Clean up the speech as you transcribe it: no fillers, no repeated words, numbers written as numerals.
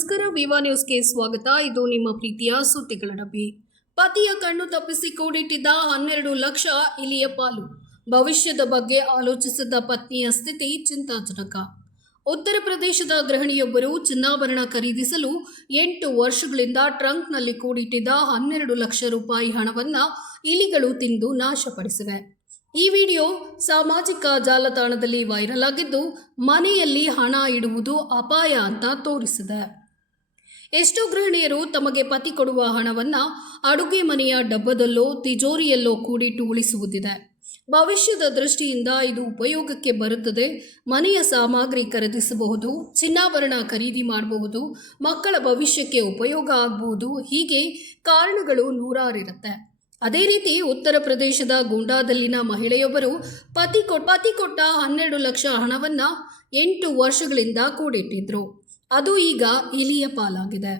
ನಮಸ್ಕಾರ, ವಿವಾ ನ್ಯೂಸ್ಗೆ ಸ್ವಾಗತ. ಇದು ನಿಮ್ಮ ಪ್ರೀತಿಯ ಸುದ್ದಿಗಳ ಡಬ್ಬಿ. ಪತಿಯ ಕಣ್ಣು ತಪ್ಪಿಸಿ ಕೂಡಿಟ್ಟಿದ್ದ 12 ಲಕ್ಷ ಇಲಿಯ ಪಾಲು. ಭವಿಷ್ಯದ ಬಗ್ಗೆ ಆಲೋಚಿಸಿದ ಪತ್ನಿಯ ಸ್ಥಿತಿ ಚಿಂತಾಜನಕ. ಉತ್ತರ ಪ್ರದೇಶದ ಗೃಹಿಣಿಯೊಬ್ಬರು ಚಿನ್ನಾಭರಣ ಖರೀದಿಸಲು 8 ವರ್ಷಗಳಿಂದ ಟ್ರಂಕ್ನಲ್ಲಿ ಕೂಡಿಟ್ಟಿದ್ದ 12 ಲಕ್ಷ ರೂಪಾಯಿ ಹಣವನ್ನು ಇಲಿಗಳು ತಿಂದು ನಾಶಪಡಿಸಿವೆ. ಈ ವಿಡಿಯೋ ಸಾಮಾಜಿಕ ಜಾಲತಾಣದಲ್ಲಿ ವೈರಲ್ ಆಗಿದ್ದು, ಮನೆಯಲ್ಲಿ ಹಣ ಇಡುವುದು ಅಪಾಯ ಅಂತ ತೋರಿಸಿದೆ. ಎಷ್ಟೋ ಗೃಹಿಣಿಯರು ತಮಗೆ ಪತಿ ಕೊಡುವ ಹಣವನ್ನು ಅಡುಗೆ ಮನೆಯ ಡಬ್ಬದಲ್ಲೋ ತಿಜೋರಿಯಲ್ಲೋ ಕೂಡಿಟ್ಟು ಉಳಿಸುವುದಿದೆ. ಭವಿಷ್ಯದ ದೃಷ್ಟಿಯಿಂದ ಇದು ಉಪಯೋಗಕ್ಕೆ ಬರುತ್ತದೆ. ಮನೆಯ ಸಾಮಗ್ರಿ ಖರೀದಿಸಬಹುದು, ಚಿನ್ನಾಭರಣ ಖರೀದಿ ಮಾಡಬಹುದು, ಮಕ್ಕಳ ಭವಿಷ್ಯಕ್ಕೆ ಉಪಯೋಗ ಆಗಬಹುದು. ಹೀಗೆ ಕಾರಣಗಳು ನೂರಾರಿರುತ್ತೆ. ಅದೇ ರೀತಿ ಉತ್ತರ ಪ್ರದೇಶದ ಗೋಂಡಾದಲ್ಲಿನ ಮಹಿಳೆಯೊಬ್ಬರು ಪತಿ ಕೊಟ್ಟ 12 ಲಕ್ಷ ಹಣವನ್ನು 8 ವರ್ಷಗಳಿಂದ ಕೂಡಿಟ್ಟಿದ್ರು. ಅದು ಈಗ ಇಲಿಯ ಪಾಲಾಗಿದೆ.